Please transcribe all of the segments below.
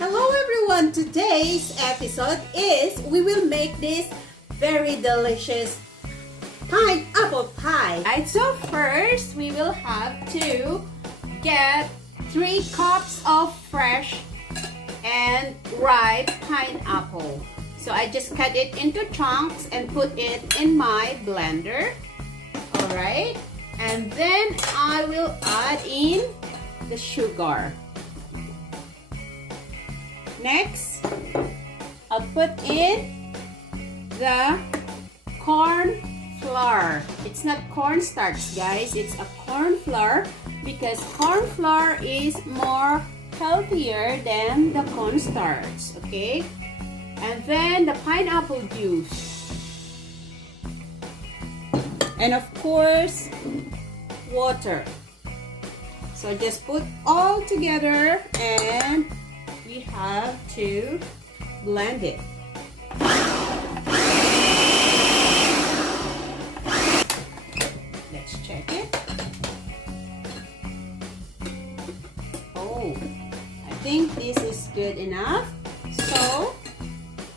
Hello everyone! Today's episode is we will make this very delicious pineapple pie. Alright, so first we will have to get 3 cups of fresh and ripe pineapple. So I just cut it into chunks and put it in my blender. Alright, and then I will add in the sugar. Next, I'll put in the corn flour. It's not cornstarch, guys. It's a corn flour because corn flour is more healthier than the cornstarch, okay? And then the pineapple juice. And of course, water. So just put all together and we have to blend it. Let's check it. Oh, I think this is good enough. So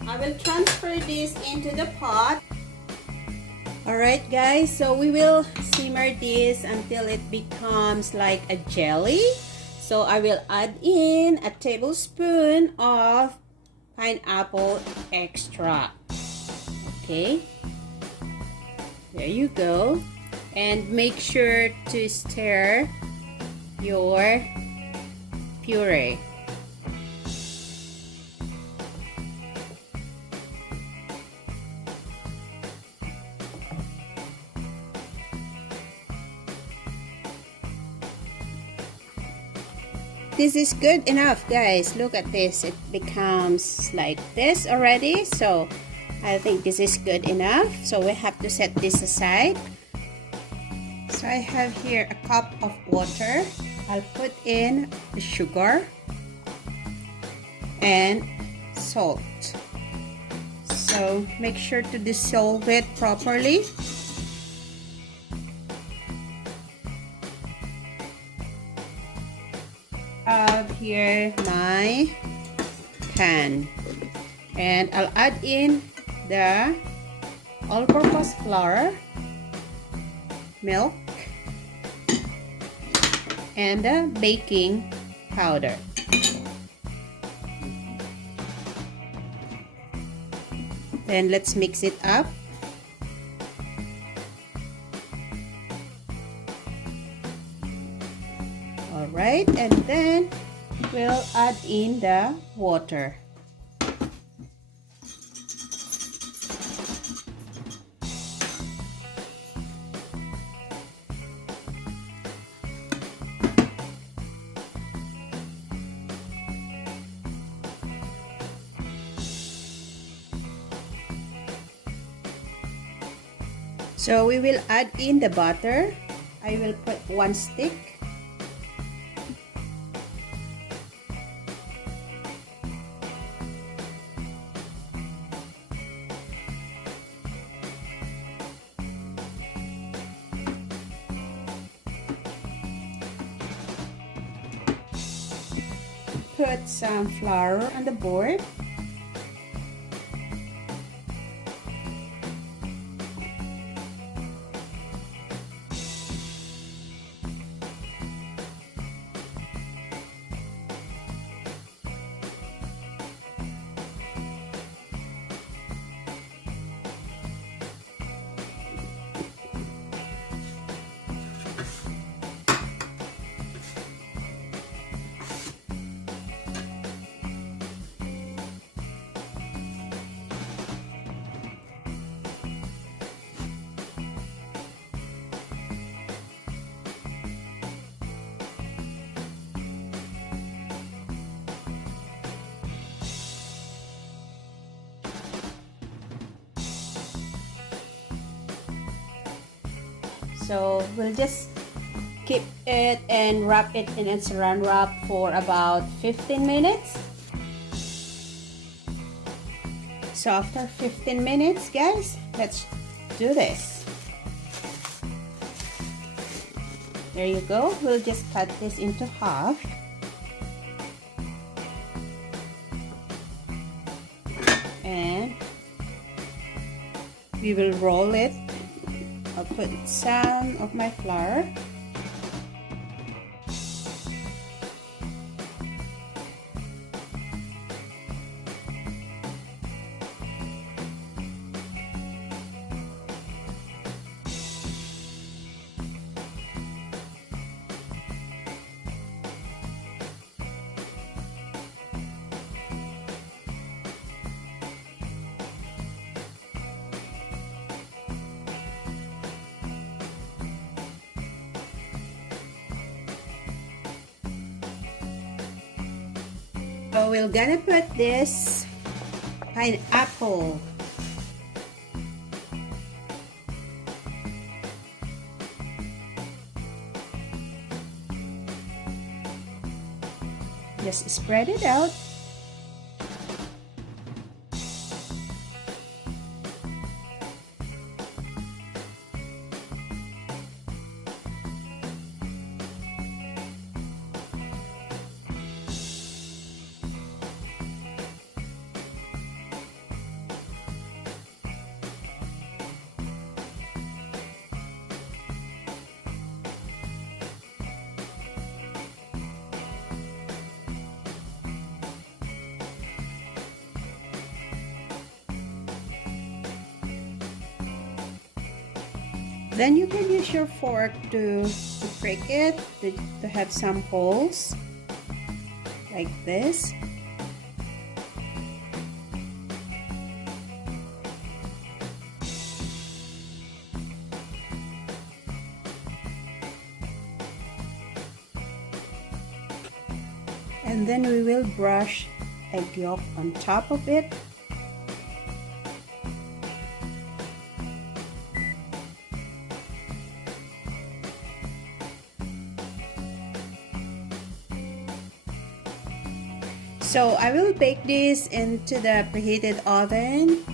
I will transfer this into the pot. Alright guys, so we will simmer this until it becomes like a jelly. So I will add in a tablespoon of pineapple extract. Okay, there you go. And make sure to stir your puree. This is good enough, guys. Look at this. It becomes like this already. So I think this is good enough. So we have to set this aside. So I have here a cup of water. I'll put in the sugar and salt. So make sure to dissolve it properly. I have here my pan and I'll add in the all-purpose flour, milk, and the baking powder. Then let's mix it up. Alright, and then we'll add in the water. So we will add in the butter. I will put 1 stick. Put some flour on the board. So we'll just keep it and wrap it in a saran wrap for about 15 minutes. So after 15 minutes, guys, let's do this. There you go. We'll just cut this into half. And we will roll it. I'll put some of my flour. So we're gonna put this pineapple. Just spread it out. Then you can use your fork to prick it, to have some holes, like this. And then we will brush egg yolk on top of it. So I will bake this into the preheated oven,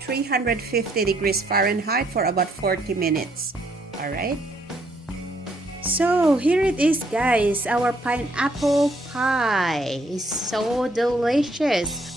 350 degrees Fahrenheit for about 40 minutes. Alright. So here it is, guys. Our pineapple pie is so delicious.